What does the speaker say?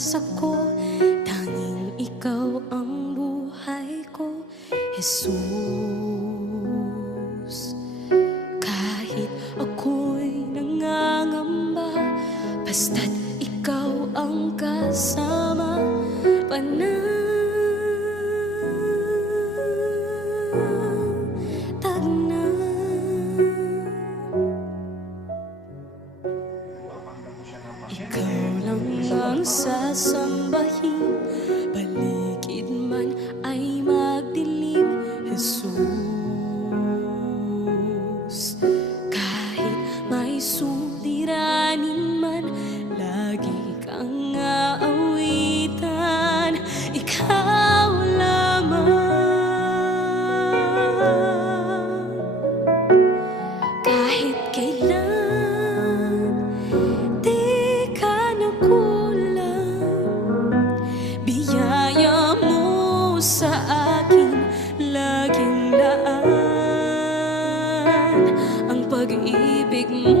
pag-asa ko, tanging ikaw ang buhay ko, Jesus. Kahit ako'y nangangamba, basta't ikaw ang kasama, panatag na. Ikaw lang ang sasambahin, paligid man ay magdilim, Jesus. Kahit may suliranin man, lagi kang aawitan, ikaw lamang. Kahit kailan di ka nakulang, biyaya mo sa akin laging daan. Ang pag-ibig mo